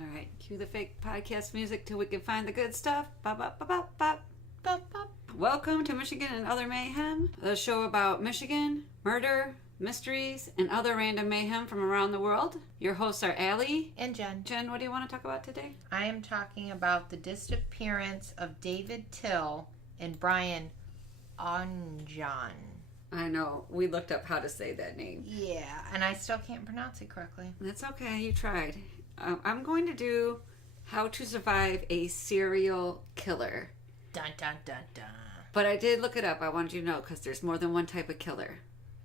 All right, cue the fake podcast music till we can find the good stuff. Bop, bop, bop, bop, bop. Bop, bop. Welcome to Michigan and Other Mayhem, the show about Michigan, murder, mysteries, and other random mayhem from around the world. Your hosts are Allie and Jenn. Jenn, what do you want to talk about today? I am talking about the disappearance of David Tyll and Brian Ognjan. I know, we looked up how to say that name. Yeah, and I still can't pronounce it correctly. That's okay, you tried. I'm going to do how to survive a serial killer. Dun, dun, dun, dun. But I did look it up. I wanted you to know because there's more than one type of killer.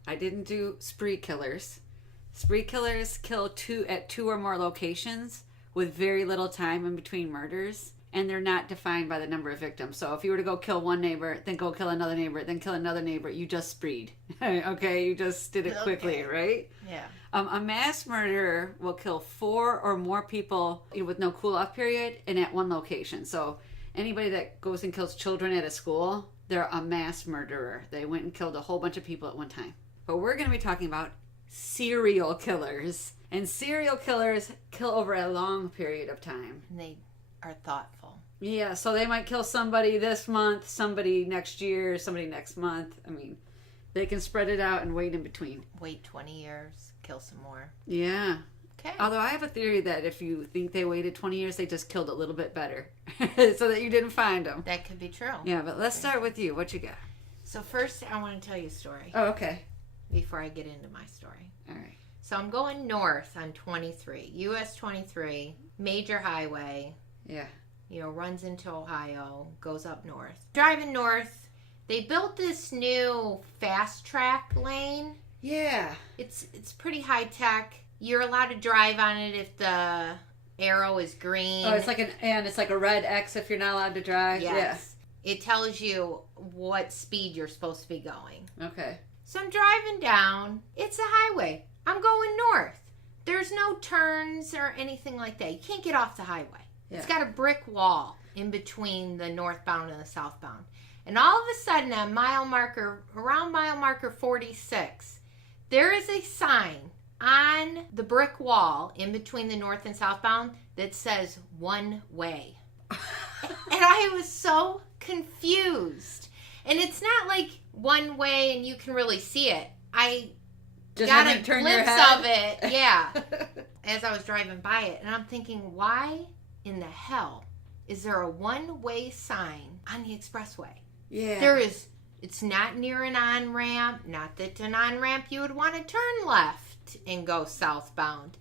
I didn't do spree killers. Spree killers kill at two or more locations with very little time in between murders. And they're not defined by the number of victims. So if you were to go kill one neighbor, then go kill another neighbor, then kill another neighbor, you just spreed. Okay? You just did it quickly, right? Yeah. A mass murderer will kill 4 or more people with no cool-off period and at one location. So anybody that goes and kills children at a school, they're a mass murderer. They went and killed a whole bunch of people at one time. But we're going to be talking about serial killers. And serial killers kill over a long period of time. And they are thoughtful. Yeah, so they might kill somebody this month, somebody next year, somebody next month. I mean, they can spread it out and wait in between. Wait 20 years, kill some more. Yeah. Okay. Although I have a theory that if you think they waited 20 years, they just killed a little bit better so that you didn't find them. That could be true. Yeah, but let's start with you. What you got? So first, I want to tell you a story. Oh, okay. Before I get into my story. All right. So I'm going north on 23, US 23, major highway. Yeah. You know, runs into Ohio, goes up north. Driving north, they built this new fast track lane. Yeah. It's pretty high tech. You're allowed to drive on it if the arrow is green. Oh, it's like a red X if you're not allowed to drive. Yes. Yeah. It tells you what speed you're supposed to be going. Okay. So I'm driving down. It's a highway. I'm going north. There's no turns or anything like that. You can't get off the highway. Yeah. It's got a brick wall in between the northbound and the southbound. And all of a sudden at around mile marker 46, there is a sign on the brick wall in between the north and southbound that says one way. And I was so confused. And it's not like one way and you can really see it. I just got a glimpse of it, yeah, as I was driving by it. And I'm thinking, why in the hell is there a one-way sign on the expressway? Yeah. It's not near an on-ramp. Not that an on-ramp you would want to turn left and go southbound.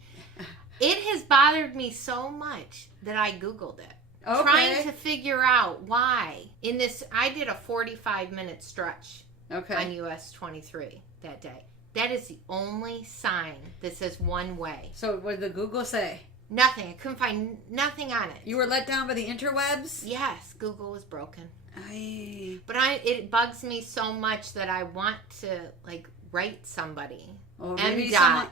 It has bothered me so much that I Googled it. Okay. Trying to figure out why. I did a 45-minute stretch on US 23 that day. That is the only sign that says one way. So what did the Google say? Nothing. I couldn't find nothing on it. You were let down by the interwebs? Yes. Google was broken. But it bugs me so much that I want to, write somebody. Or maybe someone,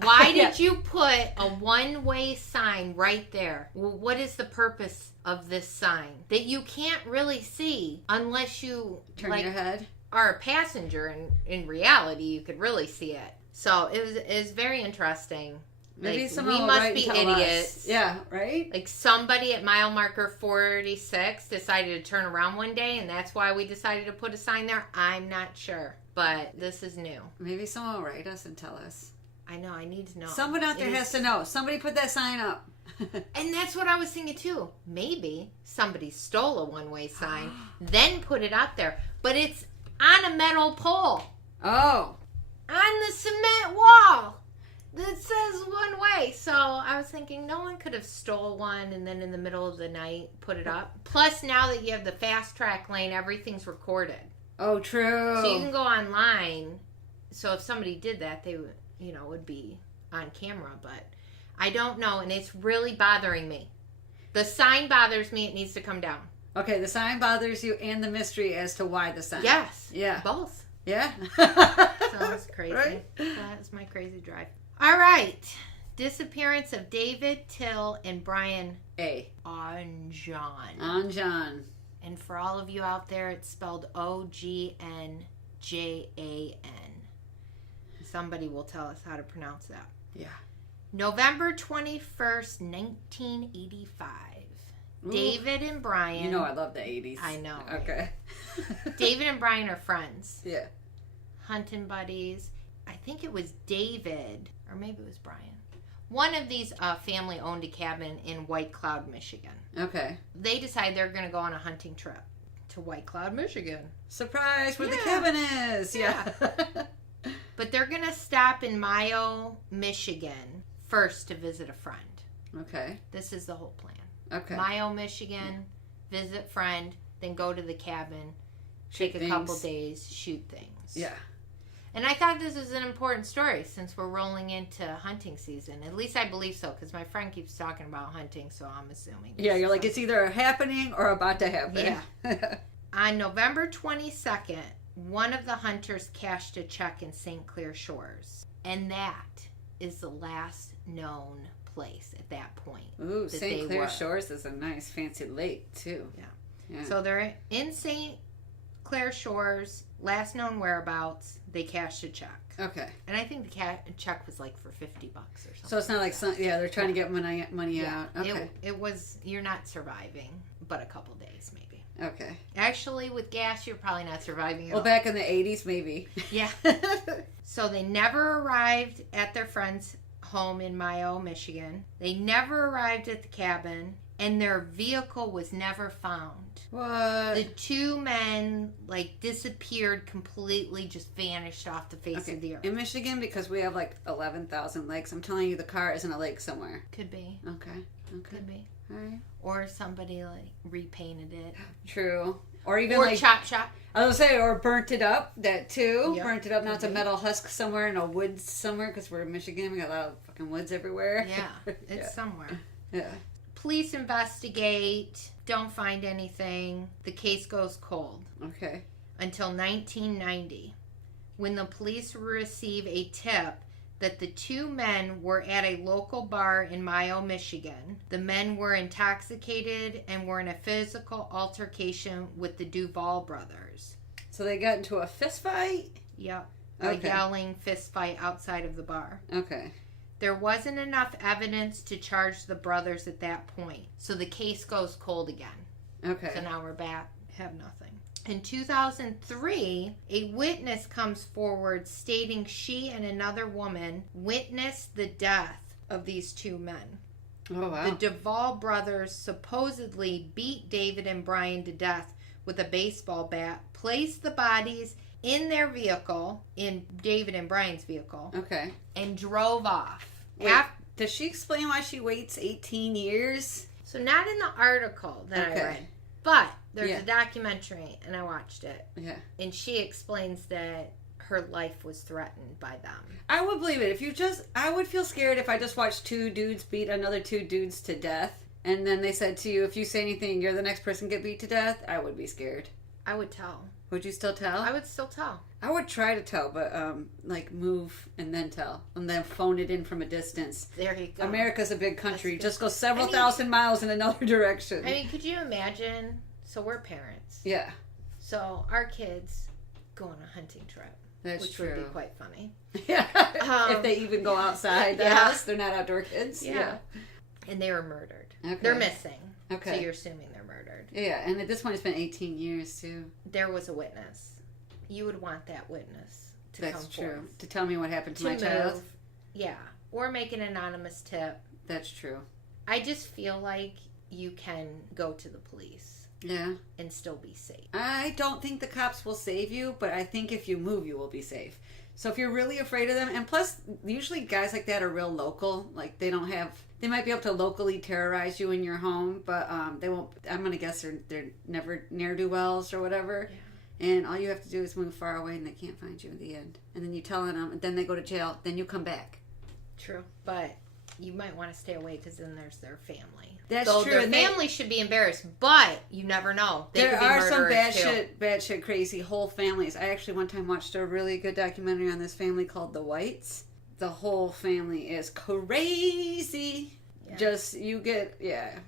why did you put a one-way sign right there? Well, what is the purpose of this sign? That you can't really see unless you... Turn your head? Are a passenger, and in reality, you could really see it. So it was very interesting. Maybe we must be idiots. Us. Yeah, right? Like somebody at mile marker 46 decided to turn around one day, and that's why we decided to put a sign there. I'm not sure, but this is new. Maybe someone will write us and tell us. I know, I need to know. Someone out there has to know. Somebody put that sign up. And that's what I was thinking too. Maybe somebody stole a one-way sign, then put it up there. But it's on a metal pole. Oh. On the cement wall that says one way. So I was thinking no one could have stole one and then in the middle of the night put it up. Plus now that you have the fast track lane, everything's recorded. Oh, true. So you can go online. So if somebody did that, they would, would be on camera. But I don't know, and it's really bothering me. The sign bothers me. It needs to come down. Okay, the sign bothers you and the mystery as to why the sign. Yes. Yeah. Both. Yeah. Sounds crazy. Right? That was my crazy drive. All right. Disappearance of David Tyll and Brian Ognjan. Ognjan. And for all of you out there, it's spelled Ognjan. Somebody will tell us how to pronounce that. Yeah. November 21st, 1985. Ooh. David and Brian. You know I love the 80s. I know. Right? Okay. David and Brian are friends. Yeah. Hunting buddies. I think it was David, or maybe it was Brian. One of these family owned a cabin in White Cloud, Michigan. Okay. They decide they're going to go on a hunting trip to White Cloud, Michigan. Surprise, where the cabin is. Yeah. But they're going to stop in Mayo, Michigan first to visit a friend. Okay. This is the whole plan. Okay. Mayo, Michigan, visit friend, then go to the cabin, Shoot take a couple days, shoot things. Yeah. And I thought this was an important story since we're rolling into hunting season. At least I believe so, because my friend keeps talking about hunting, so I'm assuming. Yeah, you're like, it's either happening or about to happen. Yeah. On November 22nd, one of the hunters cashed a check in St. Clair Shores. And that is the last known place at that point. Ooh, St. Clair Shores is a nice fancy lake, too. Yeah. So they're in St. Clair Shores, last known whereabouts, they cashed a check. Okay. And I think the check was like for $50 or something. So it's not like they're trying to get money out. Okay. It was, you're not surviving, but a couple days maybe. Okay. Actually, with gas, you're probably not surviving at all. Well, back in the 80s, maybe. Yeah. So they never arrived at their friend's home in Mayo, Michigan. They never arrived at the cabin, and their vehicle was never found. What? The two men, disappeared completely, just vanished off the face of the earth. In Michigan, because we have, 11,000 lakes, I'm telling you, the car is in a lake somewhere. Could be. Okay. Could be. All right. Or somebody, repainted it. True. Or even, chop shop. I was going to say, or burnt it up, that too. Yep. Burnt it up, now it's a metal husk somewhere in a woods somewhere, because we're in Michigan, we got a lot of fucking woods everywhere. Yeah, it's somewhere. Yeah. Police investigate, don't find anything. The case goes cold. Okay. Until 1990, when the police receive a tip that the two men were at a local bar in Mayo, Michigan. The men were intoxicated and were in a physical altercation with the Duvall brothers. So they got into a fist fight? Yep. A yelling fist fight outside of the bar. Okay. There wasn't enough evidence to charge the brothers at that point. So the case goes cold again. Okay. So now we're back. Have nothing. In 2003, a witness comes forward stating she and another woman witnessed the death of these two men. Oh, wow. The Duvall brothers supposedly beat David and Brian to death with a baseball bat, placed the bodies in their vehicle, in David and Brian's vehicle, okay, and drove off. Wait, does she explain why she waits 18 years? So not in the article that I read, but there's a documentary, and I watched it. Yeah. And she explains that her life was threatened by them. I would believe it. I would feel scared if I just watched two dudes beat another two dudes to death, and then they said to you, if you say anything, you're the next person get beat to death. I would be scared. I would tell. Would you still tell? I would still tell. I would try to tell, but move and then tell, and then phone it in from a distance. There you go. America's a big country. Just go several thousand miles in another direction. I mean, could you imagine? So we're parents. Yeah. So our kids go on a hunting trip. That's true. Which would be quite funny. Yeah. If they even go outside the house, they're not outdoor kids. Yeah. And they were murdered. Okay. They're missing. Okay. So you're assuming they're murdered. Yeah, and at this point it's been 18 years too. There was a witness. You would want that witness to come forth. That's true. To tell me what happened to my child. Yeah. Or make an anonymous tip. That's true. I just feel like you can go to the police. Yeah. And still be safe. I don't think the cops will save you, but I think if you move, you will be safe. So if you're really afraid of them, and plus, usually guys like that are real local. Like, they might be able to locally terrorize you in your home, but they won't, I'm going to guess they're never ne'er-do-wells or whatever. Yeah. And all you have to do is move far away and they can't find you in the end. And then you tell them, and then they go to jail, then you come back. True. But you might want to stay away because then there's their family. That's true. Their family should be embarrassed, but you never know. There are some bad shit, crazy whole families. I actually one time watched a really good documentary on this family called The Whites. The whole family is crazy. Yeah.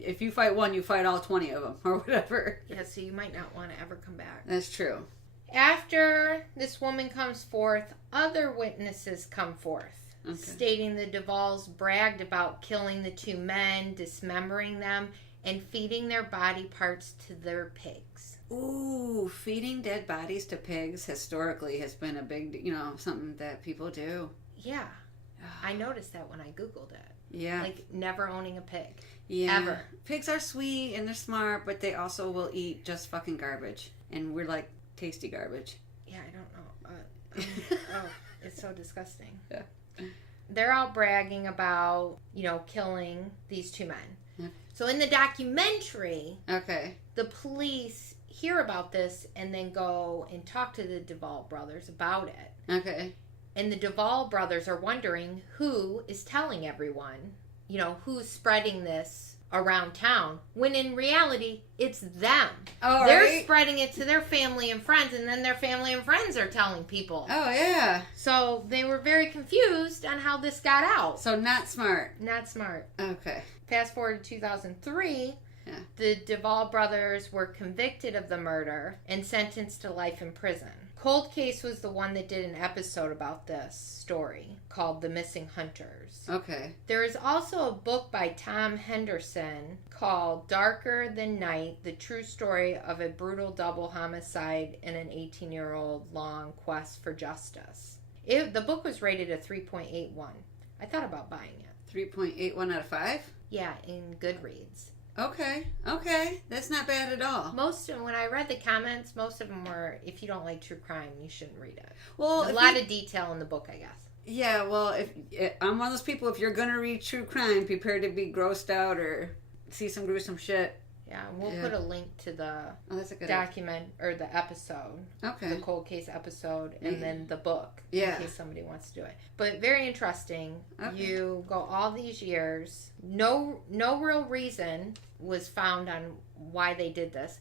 If you fight one, you fight all 20 of them or whatever. Yeah, so you might not want to ever come back. That's true. After this woman comes forth, other witnesses come forth. stating the Duvals bragged about killing the two men, dismembering them, and feeding their body parts to their pigs. Ooh, feeding dead bodies to pigs historically has been a big, something that people do. Yeah. I noticed that when I Googled it. Yeah. Like, never owning a pig. Yeah. Ever. Pigs are sweet and they're smart, but they also will eat just fucking garbage. And we're like tasty garbage. Yeah, I don't know. It's so disgusting. Yeah. They're out bragging about, killing these two men. Yeah. So in the documentary, Okay. the police hear about this and then go and talk to the Duvall brothers about it. Okay. And the Duvall brothers are wondering who is telling everyone, who's spreading this around town, when in reality, it's them. Oh, They're right? spreading it to their family and friends, and then their family and friends are telling people. Oh, yeah. So they were very confused on how this got out. So not smart. Not smart. Okay. Fast forward to 2003, the Duvall brothers were convicted of the murder and sentenced to life in prison. Cold Case was the one that did an episode about this story called The Missing Hunters. Okay. There is also a book by Tom Henderson called Darker Than Night, the true story of a brutal double homicide and an 18-year-old long quest for justice. The book was rated a 3.81. I thought about buying it. 3.81 out of 5? Yeah, in Goodreads. Okay. That's not bad at all. When I read the comments, most of them were, if you don't like true crime, you shouldn't read it. Well, a lot of detail in the book, I guess. Yeah, well, I'm one of those people, if you're going to read true crime, prepare to be grossed out or see some gruesome shit. Yeah, we'll put a link to the that's a good document or the episode. Okay. The Cold Case episode and then the book. Yeah. In case somebody wants to do it. But very interesting. Okay. You go all these years. No real reason was found on why they did this.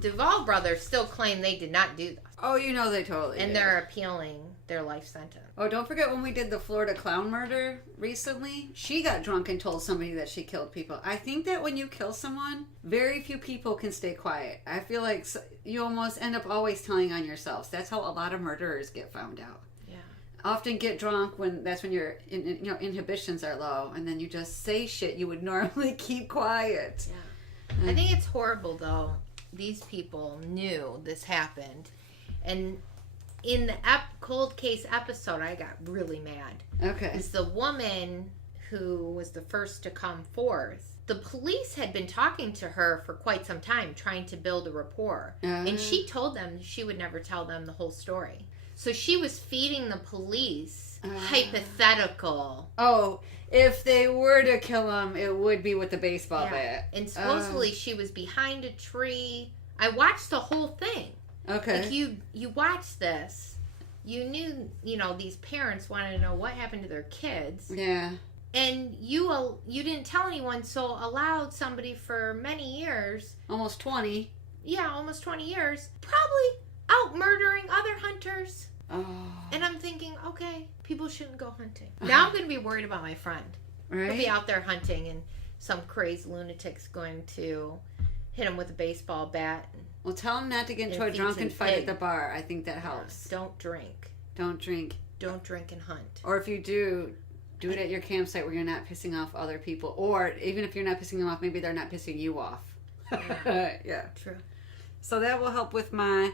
Duvall brothers still claim they did not do this. Oh, they totally And did. they're appealing their life sentence. Oh, don't forget when we did the Florida clown murder recently, she got drunk and told somebody that she killed people. I think that when you kill someone, very few people can stay quiet. I feel like you almost end up always telling on yourselves. That's how a lot of murderers get found out. Yeah. Often get drunk that's when your inhibitions are low, and then you just say shit you would normally keep quiet. Yeah. I think it's horrible though. These people knew this happened, and in the Cold Case episode, I got really mad. Okay. It's the woman who was the first to come forth. The police had been talking to her for quite some time, trying to build a rapport. And she told them she would never tell them the whole story. So she was feeding the police hypothetical. Oh, if they were to kill him, it would be with the baseball bat. And supposedly she was behind a tree. I watched the whole thing. Okay. Like you watched this, you knew, these parents wanted to know what happened to their kids. Yeah. And you didn't tell anyone, so allowed somebody for many years. Almost 20. Yeah, almost 20 years. Probably out murdering other hunters. Oh. And I'm thinking, okay, people shouldn't go hunting. Now I'm going to be worried about my friend. Right. He'll be out there hunting and some crazy lunatic's going to hit him with a baseball bat. Well, tell him not to get into a drunken fight at the bar. I think that helps. Don't drink. Don't drink. Don't drink and hunt. Or if you do it at your campsite where you're not pissing off other people. Or even if you're not pissing them off, maybe they're not pissing you off. Yeah. True. So that will help with my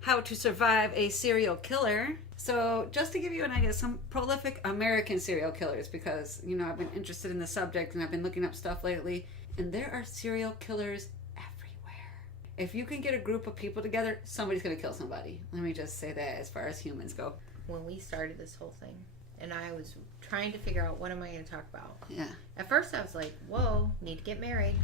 how to survive a serial killer. So just to give you an idea, some prolific American serial killers, because, I've been interested in the subject and I've been looking up stuff lately. And there are serial killers if you can get a group of people together, somebody's going to kill somebody. Let me just say that as far as humans go. When we started this whole thing, and I was trying to figure out what am I going to talk about. Yeah. At first I was like, whoa, need to get married.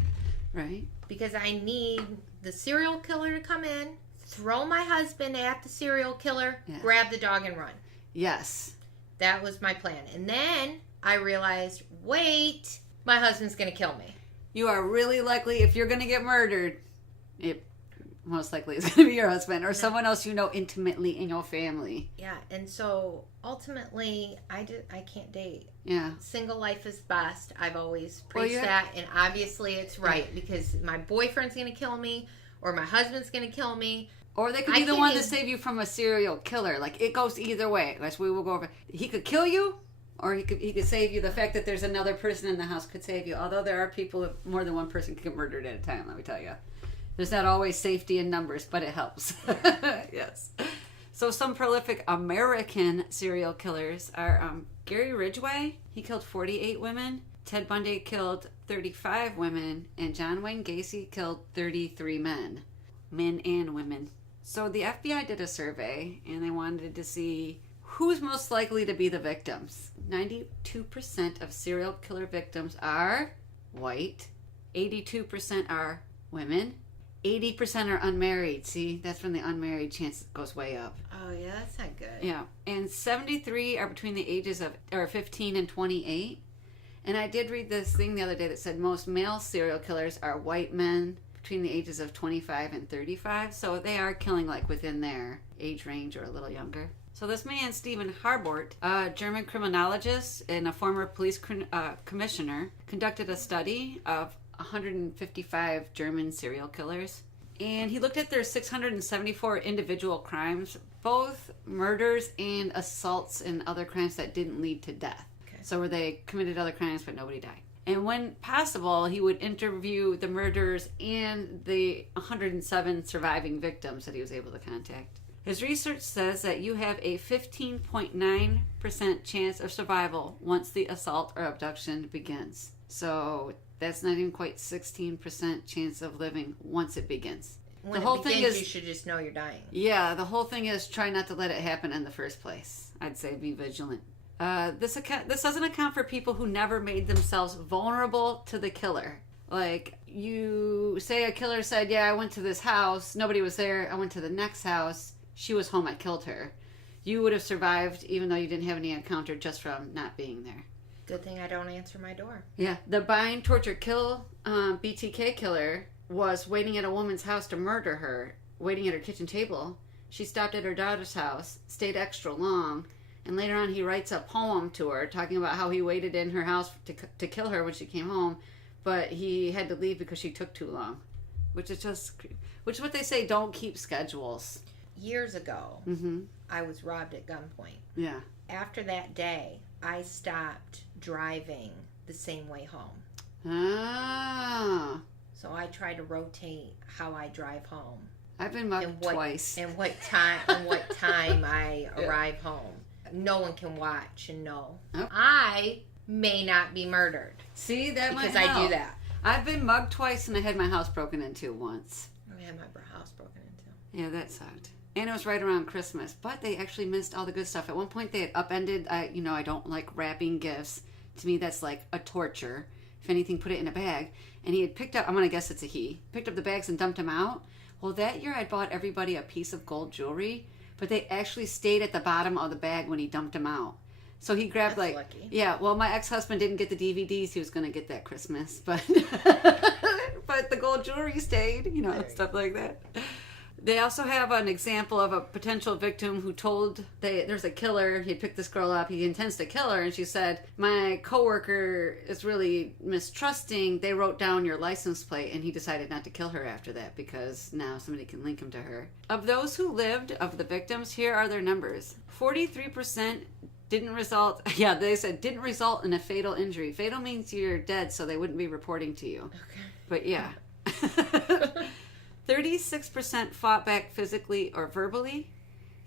Right. Because I need the serial killer to come in, throw my husband at the serial killer, grab the dog and run. Yes. That was my plan. And then I realized, wait, my husband's going to kill me. You are really likely, if you're going to get murdered, it most likely is going to be your husband or someone else intimately in your family. Yeah, and so ultimately, I can't date. Yeah. Single life is best. I've always preached that, and obviously it's right because my boyfriend's going to kill me or my husband's going to kill me. Or they could be the one to save you from a serial killer. Like, it goes either way. As we will go over. He could kill you Or he could save you. The fact that there's another person in the house could save you. Although there are people, more than one person can get murdered at a time, let me tell you. There's not always safety in numbers, but it helps. Yes. So some prolific American serial killers are Gary Ridgway. He killed 48 women. Ted Bundy killed 35 women. And John Wayne Gacy killed 33 men and women. So the FBI did a survey, and they wanted to see who's most likely to be the victims. 92% of serial killer victims are white. 82% are women. 80% are unmarried. See, that's when the unmarried chance goes way up. Oh, yeah, that's not good. Yeah. And 73 are between the ages of 15 and 28. And I did read this thing the other day that said most male serial killers are white men between the ages of 25 and 35. So they are killing like within their age range or a little younger. So this man, Stephen Harbort, a German criminologist and a former police commissioner, conducted a study of 155 German serial killers. And he looked at their 674 individual crimes, both murders and assaults and other crimes that didn't lead to death. Okay. So where they committed other crimes but nobody died. And when possible, he would interview the murderers and the 107 surviving victims that he was able to contact. His research says that you have a 15.9% chance of survival once the assault or abduction begins. So that's not even quite 16% chance of living once it begins. When the whole thing is, you should just know you're dying. Yeah, the whole thing is try not to let it happen in the first place. I'd say be vigilant. This doesn't account for people who never made themselves vulnerable to the killer. Like, you say a killer said, yeah, I went to this house, nobody was there, I went to the next house, she was home, I killed her. You would have survived even though you didn't have any encounter just from not being there. Good thing I don't answer my door. Yeah, the bind, torture, kill BTK killer was waiting at a woman's house to murder her, waiting at her kitchen table. She stopped at her daughter's house, stayed extra long, and later on he writes a poem to her talking about how he waited in her house to kill her when she came home, but he had to leave because she took too long. Which is what they say, don't keep schedules. Years ago, I was robbed at gunpoint. Yeah. After that day, I stopped driving the same way home. Ah. So I try to rotate how I drive home. I've been mugged twice. And what time I arrive home. No one can watch and know. Oh. I may not be murdered. See, that because might help. I do that. I've been mugged twice and I had my house broken into once. I had my house broken into. Yeah, that sucked. And it was right around Christmas, but they actually missed all the good stuff. At one point, they had upended. I don't like wrapping gifts. To me, that's like a torture. If anything, put it in a bag. And he had picked up. I'm gonna guess it's a he. Picked up the bags and dumped them out. Well, that year I bought everybody a piece of gold jewelry, but they actually stayed at the bottom of the bag when he dumped them out. So he grabbed That's lucky. Yeah. Well, my ex-husband didn't get the DVDs he was gonna get that Christmas, but but the gold jewelry stayed. Stuff like that. They also have an example of a potential victim who told there's a killer. He picked this girl up. He intends to kill her. And she said, my coworker is really mistrusting. They wrote down your license plate. And he decided not to kill her after that because now somebody can link him to her. Of those who lived, of the victims, here are their numbers. 43% didn't result in a fatal injury. Fatal means you're dead, so they wouldn't be reporting to you. Okay. But yeah. 36% fought back physically or verbally.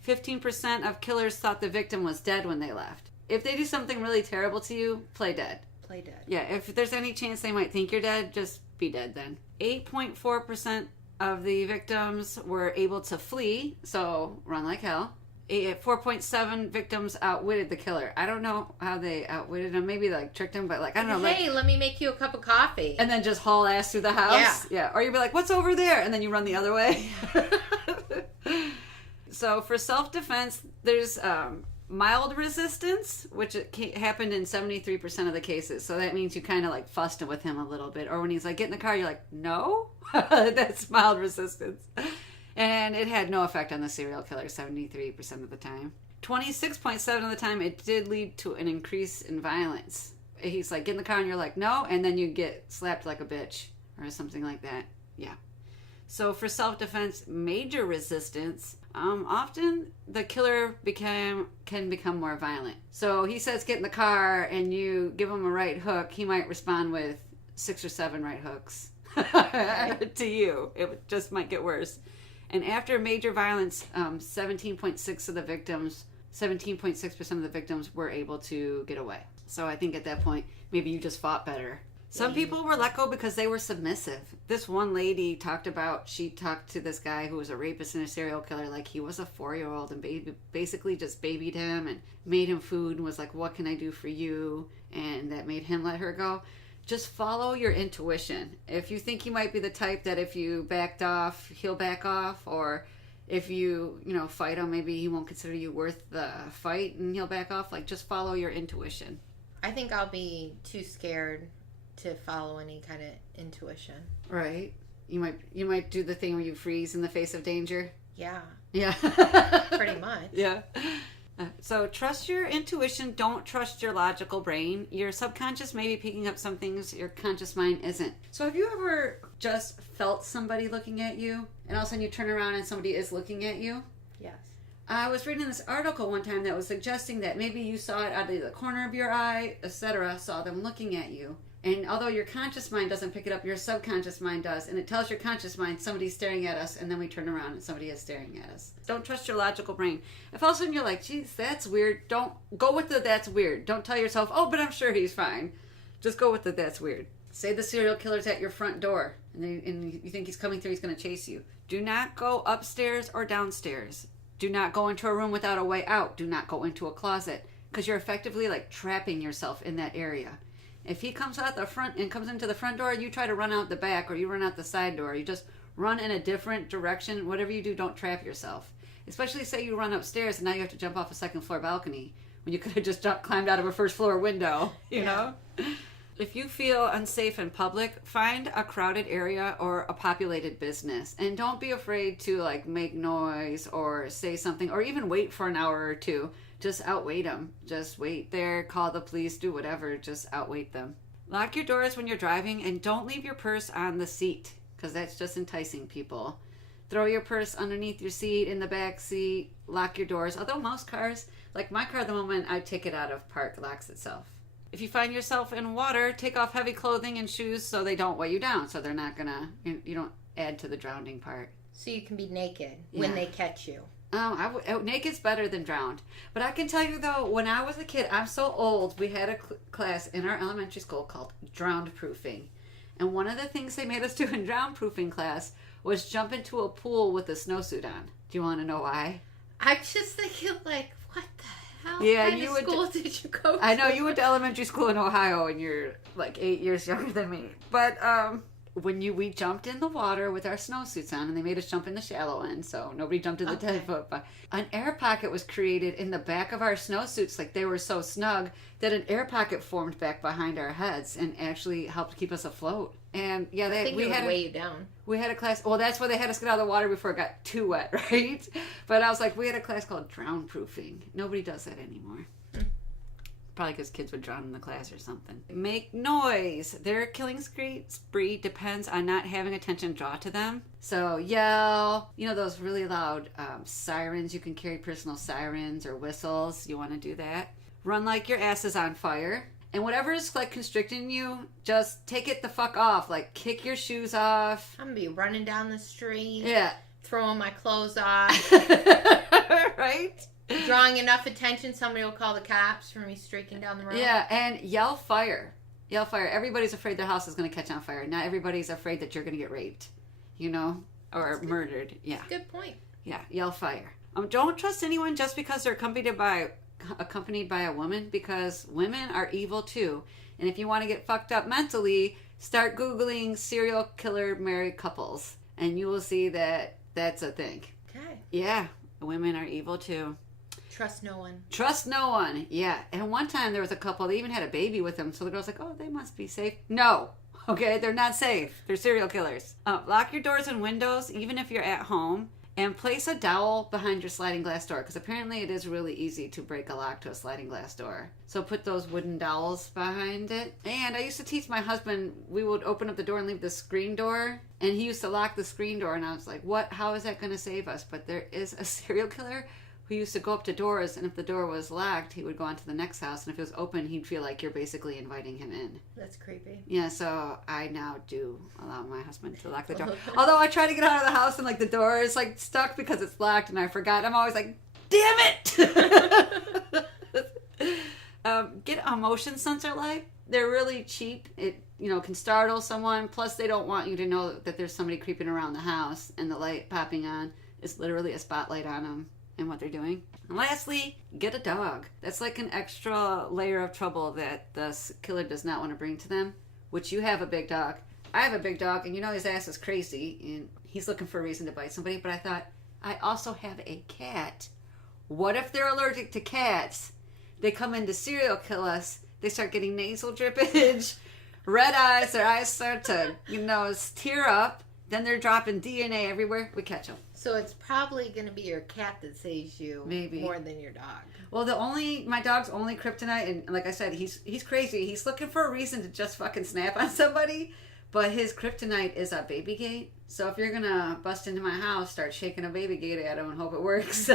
15% of killers thought the victim was dead when they left. If they do something really terrible to you, play dead. Play dead. Yeah, if there's any chance they might think you're dead, just be dead then. 8.4% of the victims were able to flee, so run like hell. 4.7 victims outwitted the killer. I don't know how they outwitted him. Maybe tricked him, but I don't know. Hey, let me make you a cup of coffee. And then just haul ass through the house. Yeah. Or you'd be like, what's over there? And then you run the other way. So for self-defense, there's mild resistance, which happened in 73% of the cases. So that means you kind of fussed with him a little bit. Or when he's get in the car, you're like, no? That's mild resistance. And it had no effect on the serial killer 73% of the time. 26.7% of the time, it did lead to an increase in violence. He's get in the car and you're like, no, and then you get slapped like a bitch or something like that. Yeah. So for self-defense, major resistance, Often the killer can become more violent. So he says get in the car and you give him a right hook, he might respond with 6 or 7 right hooks to you. It just might get worse. And after major violence, 17.6% of the victims were able to get away. So I think at that point, maybe you just fought better. Some people were let go because they were submissive. This one lady she talked to this guy who was a rapist and a serial killer like he was a 4-year-old and basically just babied him and made him food and was like, what can I do for you? And that made him let her go. Just follow your intuition. If you think he might be the type that if you backed off, he'll back off, or if you fight him, maybe he won't consider you worth the fight and he'll back off. Like, just follow your intuition. I think I'll be too scared to follow any kind of intuition. Right. You might do the thing where you freeze in the face of danger. Yeah. Yeah. Pretty much. Yeah. So trust your intuition. Don't trust your logical brain. Your subconscious may be picking up some things your conscious mind isn't. So have you ever just felt somebody looking at you and all of a sudden you turn around and somebody is looking at you? Yes. I was reading this article one time that was suggesting that maybe you saw it out of the corner of your eye, etc., saw them looking at you. And although your conscious mind doesn't pick it up, your subconscious mind does. And it tells your conscious mind somebody's staring at us, and then we turn around and somebody is staring at us. Don't trust your logical brain. If all of a sudden you're like, geez, that's weird, don't go with the that's weird. Don't tell yourself, oh, but I'm sure he's fine. Just go with the that's weird. Say the serial killer's at your front door, and you think he's coming through, he's going to chase you. Do not go upstairs or downstairs. Do not go into a room without a way out. Do not go into a closet, because you're effectively like trapping yourself in that area. If he comes out the front and comes into the front door, you try to run out the back or you run out the side door. You just run in a different direction. Whatever you do, don't trap yourself. Especially say you run upstairs and now you have to jump off a second floor balcony when you could have just climbed out of a first floor window, you know? If you feel unsafe in public, find a crowded area or a populated business. And don't be afraid to like make noise or say something or even wait for an hour or two. Just outwait them. Just wait there, call the police, do whatever. Just outwait them. Lock your doors when you're driving and don't leave your purse on the seat because that's just enticing people. Throw your purse underneath your seat, in the back seat. Lock your doors. Although most cars, like my car, the moment I take it out of park, locks itself. If you find yourself in water, take off heavy clothing and shoes so they don't weigh you down. So they're not gonna, you don't add to the drowning part. So you can be naked when they catch you. Naked's better than drowned. But I can tell you though, when I was a kid, I'm so old, we had a class in our elementary school called drowned proofing. And one of the things they made us do in drowned proofing class was jump into a pool with a snowsuit on. Do you want to know why? I'm just thinking like, what the hell kind of school did you go to? I know, you went to elementary school in Ohio and you're like 8 years younger than me. But we jumped in the water with our snowsuits on, and they made us jump in the shallow end, so nobody jumped in the 10-foot. But an air pocket was created in the back of our snowsuits, like they were so snug that an air pocket formed back behind our heads and actually helped keep us afloat. And yeah, it would weigh you down. We had a class. Well, that's why they had us get out of the water before it got too wet, right? But I was like, we had a class called drown proofing. Nobody does that anymore. Probably because kids would drown in the class or something. Make noise. Their killing spree depends on not having attention draw to them. So yell. You know those really loud sirens. You can carry personal sirens or whistles. You want to do that. Run like your ass is on fire. And whatever is like constricting you, just take it the fuck off. Like kick your shoes off. I'm gonna be running down the street. Yeah. Throwing my clothes off. Right? Drawing enough attention, somebody will call the cops for me streaking down the road. Yeah, and yell fire. Yell fire. Everybody's afraid their house is going to catch on fire. Not everybody's afraid that you're going to get raped, or murdered. Yeah. That's a good point. Yeah, yell fire. Don't trust anyone just because they're accompanied by a woman, because women are evil too. And if you want to get fucked up mentally, start Googling serial killer married couples, and you will see that that's a thing. Okay. Yeah, women are evil too. Trust no one. Trust no one. Yeah. And one time there was a couple, they even had a baby with them. So the girl's like, oh, they must be safe. No. Okay, they're not safe. They're serial killers. Lock your doors and windows, even if you're at home. And place a dowel behind your sliding glass door, because apparently it is really easy to break a lock to a sliding glass door. So put those wooden dowels behind it. And I used to teach my husband, we would open up the door and leave the screen door, and he used to lock the screen door, and I was like, what? How is that going to save us? But there is a serial killer who used to go up to doors, and if the door was locked, he would go on to the next house, and if it was open, he'd feel like you're basically inviting him in. That's creepy. Yeah, so I now do allow my husband to lock the door. Although I try to get out of the house and like the door is like stuck because it's locked and I forgot. I'm always like, damn it! Get a motion sensor light. They're really cheap. It can startle someone. Plus, they don't want you to know that there's somebody creeping around the house and the light popping on is literally a spotlight on them and what they're doing. And lastly, get a dog. That's like an extra layer of trouble that the killer does not want to bring to them, which you have a big dog. I have a big dog, and his ass is crazy, and he's looking for a reason to bite somebody, but I thought, I also have a cat. What if they're allergic to cats? They come in to serial kill us, they start getting nasal drippage, red eyes, their eyes start to, tear up, then they're dropping DNA everywhere, we catch them. So it's probably going to be your cat that saves you more than your dog. Well, my dog's only kryptonite, and like I said, he's crazy. He's looking for a reason to just fucking snap on somebody, but his kryptonite is a baby gate. So if you're going to bust into my house, start shaking a baby gate at him and hope it works.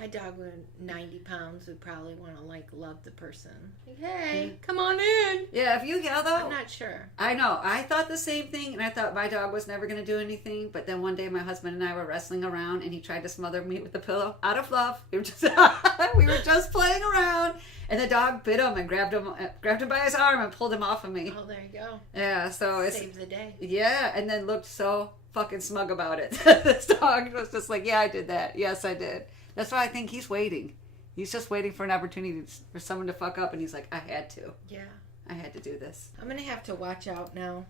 My dog with 90 pounds would probably want to love the person. Like, hey, come on in. Yeah, if you yell though. I'm not sure. I know. I thought the same thing, and I thought my dog was never going to do anything. But then one day my husband and I were wrestling around, and he tried to smother me with a pillow out of love. We were just playing around, and the dog bit him and grabbed him by his arm and pulled him off of me. Oh, there you go. Yeah, so saved the day. Yeah, and then looked so fucking smug about it. This dog was just like, yeah, I did that. Yes, I did. That's why I think he's waiting. He's just waiting for an opportunity for someone to fuck up, and he's like, I had to. Yeah. I had to do this. I'm going to have to watch out now.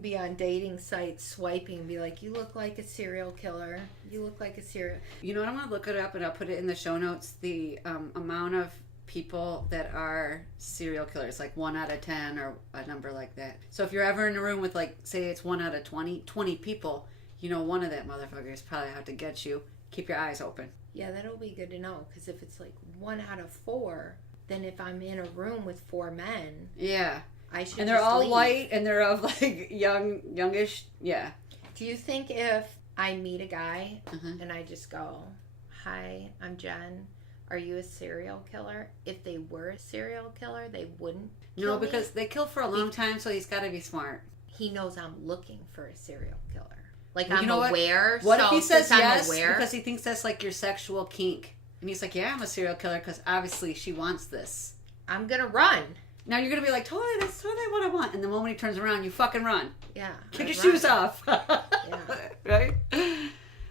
Be on dating sites swiping and be like, you look like a serial killer. You look like a serial... I'm going to look it up, and I'll put it in the show notes. The amount of people that are serial killers, like 1 out of 10 or a number like that. So if you're ever in a room with, like, say it's 1 out of 20 people, one of that motherfuckers probably have to get you. Keep your eyes open. Yeah, that'll be good to know, because if it's like 1 out of 4, then if I'm in a room with 4 men, yeah, I should. And they're just all leave. white, and they're of like youngish. Yeah. Do you think if I meet a guy and I just go, "Hi, I'm Jenn. Are you a serial killer?" If they were a serial killer, they wouldn't. No, because they kill for a long time, so he's got to be smart. He knows I'm looking for a serial killer. Like, I'm aware. What if he says yes aware, because he thinks that's like your sexual kink? And he's like, yeah, I'm a serial killer because obviously she wants this. I'm going to run. Now you're going to be like, totally, that's totally what I want. And the moment he turns around, you fucking run. Yeah. Kick your shoes off. Yeah. Right? All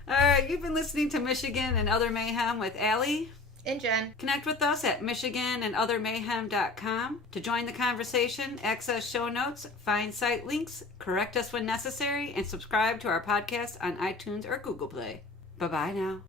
right, you've been listening to Michigan and Other Mayhem with Allie and Jenn. Connect with us at michiganandothermayhem.com to join the conversation, access show notes, find site links, correct us when necessary, and subscribe to our podcast on iTunes or Google Play. Bye-bye now.